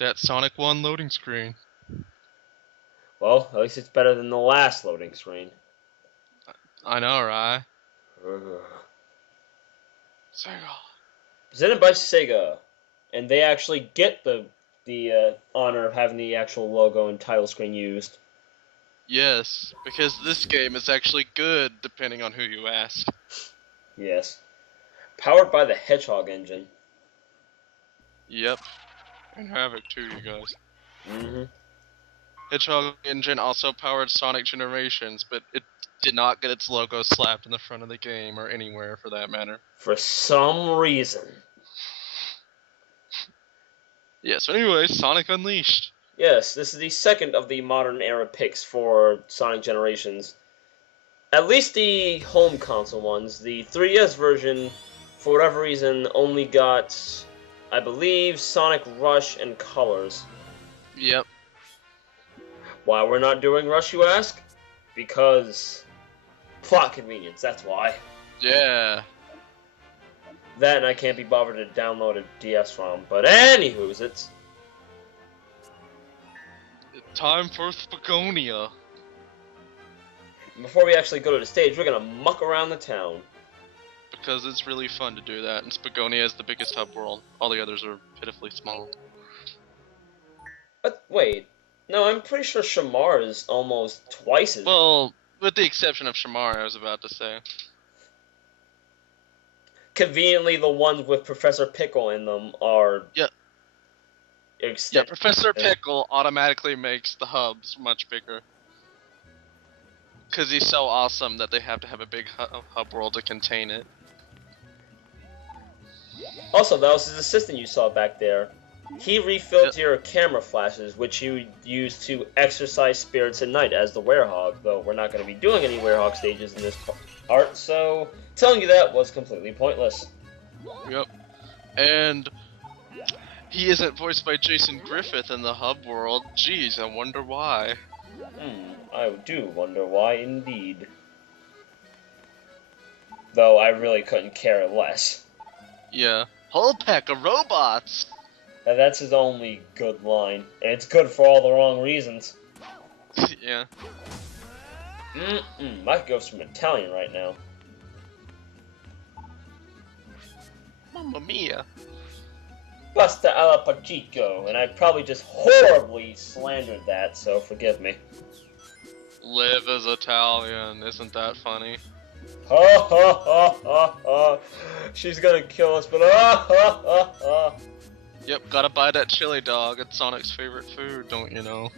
That Sonic 1 loading screen. Well, at least it's better than the last loading screen. I know, right? Ugh. Sega. Presented by Sega, and they actually get the honor of having the actual logo and title screen used. Yes, because this game is actually good, depending on who you ask. Yes. Powered by the Hedgehog engine. Yep. And Havoc too, you guys. Mm-hmm. Hedgehog engine also powered Sonic Generations, but it did not get its logo slapped in the front of the game, or anywhere for that matter. For some reason. Yeah, so anyway, Sonic Unleashed. Yes, this is the second of the modern era picks for Sonic Generations. At least the home console ones. The 3DS version, for whatever reason, only got, I believe, Sonic Rush and Colors. Yep. Why we're not doing Rush, you ask? Because plot convenience, that's why. Yeah. That and I can't be bothered to download a DS-ROM. But anywho's, it's... Time for Spagonia. Before we actually go to the stage, we're gonna muck around the town. Because it's really fun to do that, and Spagonia is the biggest hub world. All the others are pitifully small. But wait, no, I'm pretty sure Shamar is almost twice as... Well, with the exception of Shamar, I was about to say. Conveniently, the ones with Professor Pickle in them are... Yep. Yeah, Professor Pickle automatically makes the hubs much bigger. Because he's so awesome that they have to have a big hub world to contain it. Also, that was his assistant you saw back there. He refilled your camera flashes, which you use to exercise spirits at night as the Werehog, though we're not going to be doing any Werehog stages in this part, so telling you that was completely pointless. Yep. And he isn't voiced by Jason Griffith in the hub world. Jeez, I wonder why. I do wonder why indeed. Though I really couldn't care less. Yeah. Whole pack of robots! Now that's his only good line, and it's good for all the wrong reasons. Yeah. I could go from Italian right now. Mamma mia. Pasta alla Pachico, and I probably just horribly slandered that, so forgive me. Live as Italian, isn't that funny? Ha ha ha ha ha! She's gonna kill us, but ha ha ha ha! Yep, gotta buy that chili dog. It's Sonic's favorite food, don't you know?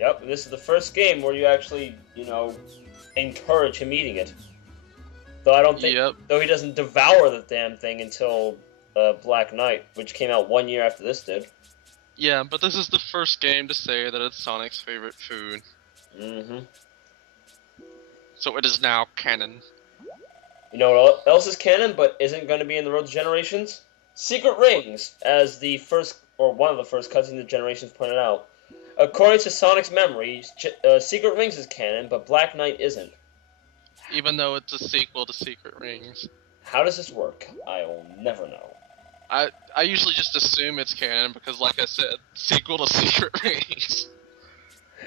Yep, this is the first game where you actually, encourage him eating it. Though I don't think, though he doesn't devour the damn thing until Black Knight, which came out 1 year after this did. Yeah, but this is the first game to say that it's Sonic's favorite food. So it is now canon. You know what else is canon, but isn't going to be in the Road to Generations? Secret Rings, as the first, or one of the first cutscenes of Generations pointed out. According to Sonic's memory, Secret Rings is canon, but Black Knight isn't. Even though it's a sequel to Secret Rings. How does this work? I will never know. I usually just assume it's canon because, like I said, sequel to Secret Rings.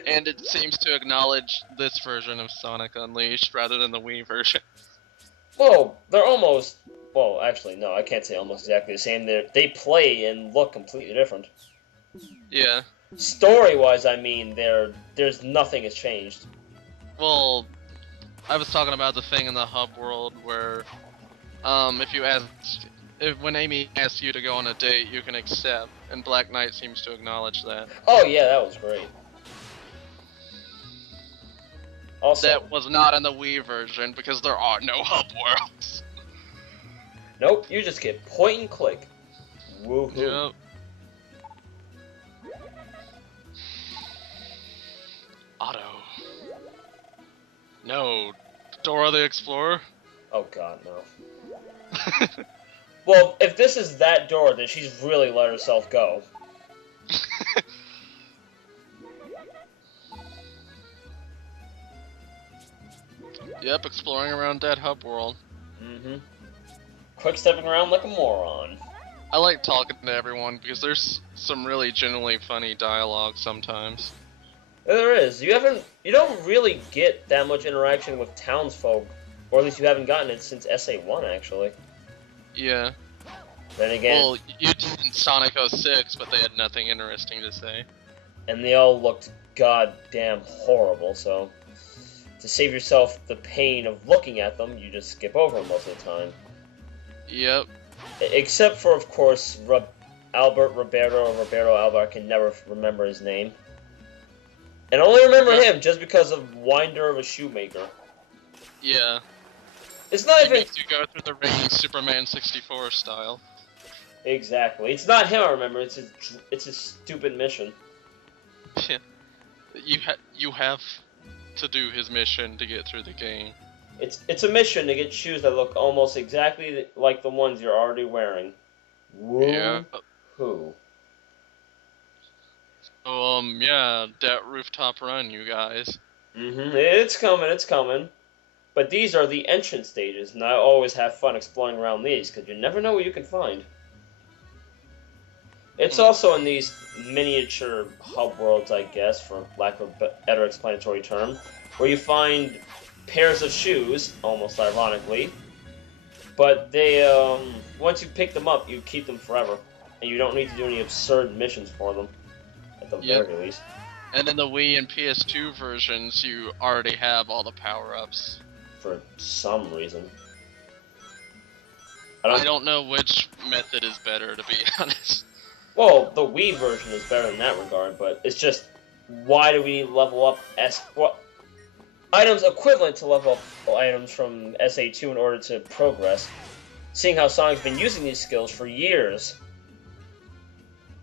And it seems to acknowledge this version of Sonic Unleashed rather than the Wii version. Well, they're almost... Well, actually, no, I can't say almost exactly the same. They play and look completely different. Yeah. Story-wise, I mean, there's nothing has changed. Well, I was talking about the thing in the hub world where, when Amy asks you to go on a date, you can accept, and Black Knight seems to acknowledge that. Oh yeah, that was great. Also, that was not in the Wii version because there are no hub worlds. Nope, you just get point and click. Woohoo. Yep. Otto. No. Dora the Explorer? Oh god, no. Well, if this is that Dora, then she's really let herself go. Yep, exploring around that hub world. Quick stepping around like a moron. I like talking to everyone because there's some really genuinely funny dialogue sometimes. There is. You don't really get that much interaction with townsfolk, or at least you haven't gotten it since SA1, actually. Yeah. Then again, Well, you did in Sonic 06, but they had nothing interesting to say. and they all looked goddamn horrible, so to save yourself the pain of looking at them, you just skip over them most of the time. Yep. Except for, of course, Albert Roberto or Roberto Alba. I can never remember his name. And I only remember him just because of Winder of a Shoemaker. Yeah. It's not He even... makes you go through the ring Superman 64 style. Exactly. It's not him I remember, it's his stupid mission. Yeah. You have to do his mission to get through the game. It's a mission to get shoes that look almost exactly like the ones you're already wearing. Woo. Yeah. Who? So, yeah, that rooftop run, you guys. It's coming, it's coming. But these are the entrance stages, and I always have fun exploring around these, because you never know what you can find. It's also in these miniature hub worlds, I guess, for lack of a better explanatory term, where you find pairs of shoes, almost ironically, but they, once you pick them up, you keep them forever, and you don't need to do any absurd missions for them, at the very least. And in the Wii and PS2 versions, you already have all the power-ups. For some reason. I don't know which method is better, to be honest. Well, the Wii version is better in that regard, but it's just, why do we level up items equivalent to level up items from SA2 in order to progress, seeing how Sonic's been using these skills for years.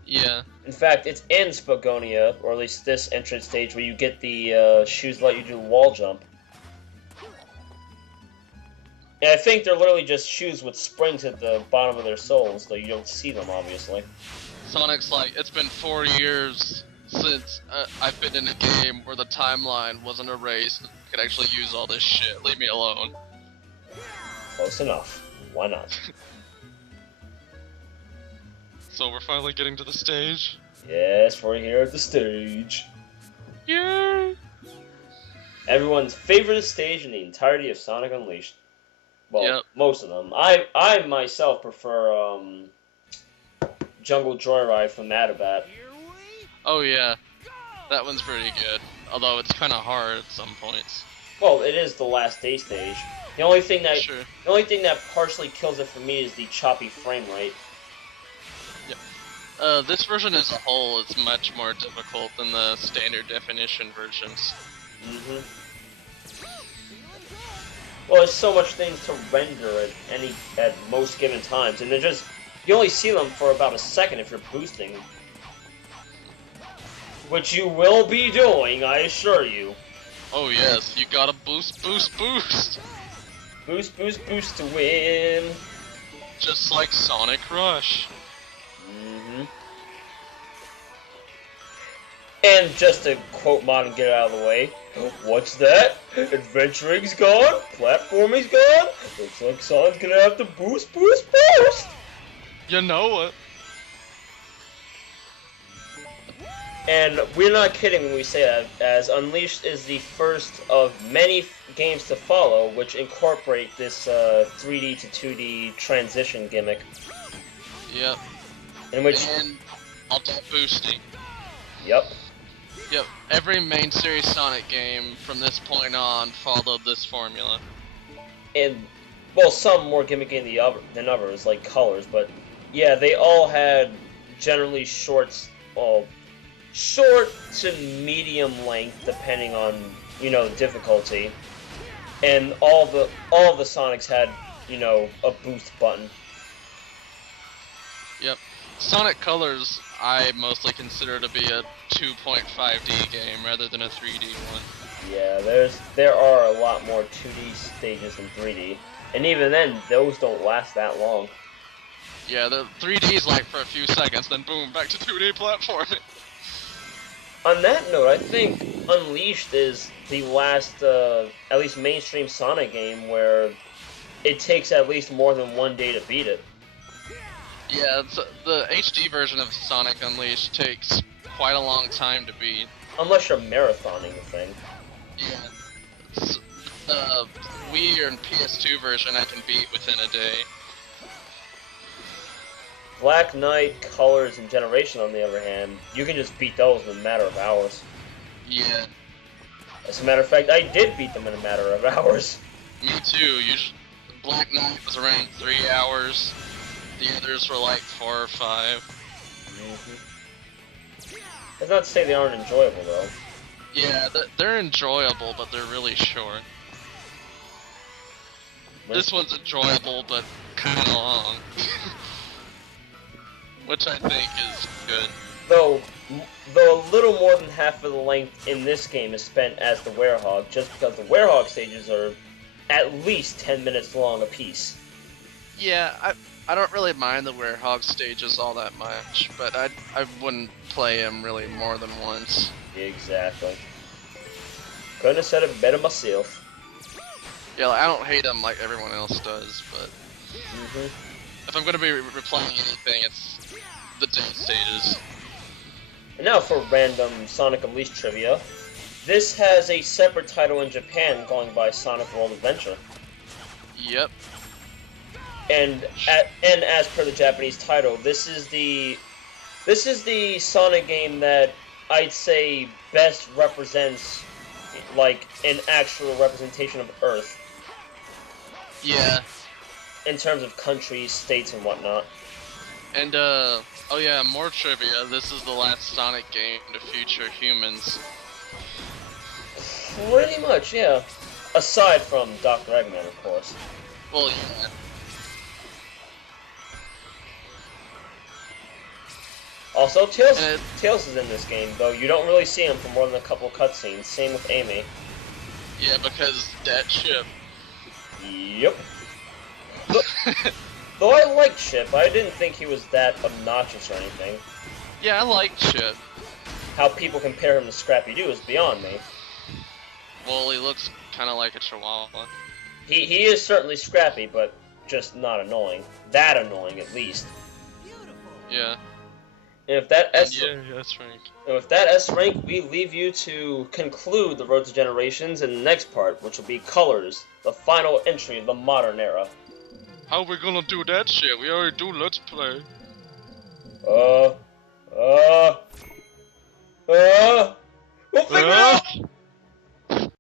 Yeah. In fact, it's in Spagonia, or at least this entrance stage, where you get the shoes that let you do the wall jump. And I think they're literally just shoes with springs at the bottom of their soles, though you don't see them, obviously. Sonic's like, it's been 4 years since I've been in a game where the timeline wasn't erased and I could actually use all this shit. Leave me alone. Close enough. Why not? So we're finally getting to the stage? Yes, we're here at the stage. Yeah. Everyone's favorite stage in the entirety of Sonic Unleashed. Well, most of them. I myself prefer Jungle Joyride from Madabat. Oh yeah, that one's pretty good. Although it's kind of hard at some points. Well, it is the last day stage. The only thing that partially kills it for me is the choppy frame rate. Yep. This version as a whole is much more difficult than the standard definition versions. Well, there's so much things to render at most given times, and you only see them for about a second if you're boosting, which you will be doing, I assure you. Oh yes, you gotta boost, boost, boost. Boost, boost, boost to win. Just like Sonic Rush. And just to quote Mod and get it out of the way, what's that? Adventuring's gone? Platforming's gone? Looks like Sonic's gonna have to boost, boost, boost! You know it. And we're not kidding when we say that, as Unleashed is the first of many games to follow which incorporate this 3D to 2D transition gimmick. Yep. And auto boosting. Yep. Yep, every main series Sonic game from this point on followed this formula. And, well, some more gimmicky than others, like colors, but yeah, they all had generally short to medium length, depending on, difficulty. And all the Sonics had, a boost button. Yep. Sonic Colors, I mostly consider to be a 2.5D game rather than a 3D one. Yeah, there are a lot more 2D stages than 3D, and even then, those don't last that long. Yeah, the 3D's like for a few seconds, then boom, back to 2D platforming. On that note, I think Unleashed is the last, at least mainstream Sonic game where it takes at least more than one day to beat it. Yeah, the HD version of Sonic Unleashed takes quite a long time to beat. Unless you're marathoning the thing. Yeah. The Wii and PS2 version I can beat within a day. Black Knight, Colors, and Generation, on the other hand, you can just beat those in a matter of hours. Yeah. As a matter of fact, I did beat them in a matter of hours. Me too. Black Knight was around 3 hours. The others were like 4 or 5. That's not to say they aren't enjoyable, though. Yeah, they're enjoyable, but they're really short. This one's enjoyable, but kind of long. Which I think is good. Though a little more than half of the length in this game is spent as the Werehog, just because the Werehog stages are at least 10 minutes long apiece. Yeah, I don't really mind the Werehog stages all that much, but I wouldn't play them really more than once. Exactly. Couldn't have said it better myself. Yeah, like, I don't hate them like everyone else does, but if I'm gonna be replaying anything, it's the death stages. And now for random Sonic Unleashed trivia. This has a separate title in Japan going by Sonic World Adventure. Yep. And as per the Japanese title, this is the Sonic game that I'd say best represents like an actual representation of Earth. Yeah. In terms of countries, states, and whatnot. And oh yeah, more trivia. This is the last Sonic game to feature humans. Pretty much, yeah. Aside from Dr. Eggman, of course. Well, yeah. Also, Tails is in this game, though you don't really see him for more than a couple of cutscenes. Same with Amy. Yeah, because that ship. Yep. Though I liked Chip, I didn't think he was that obnoxious or anything. Yeah, I like Chip. How people compare him to Scrappy-Doo is beyond me. Well, he looks kind of like a Chihuahua. He is certainly Scrappy, but just not annoying. That annoying, at least. Yeah. And if that S rank, we leave you to conclude the Road to Generations in the next part, which will be Colors, the final entry of the modern era. How are we gonna do that shit? We already do Let's Play. We'll figure it out!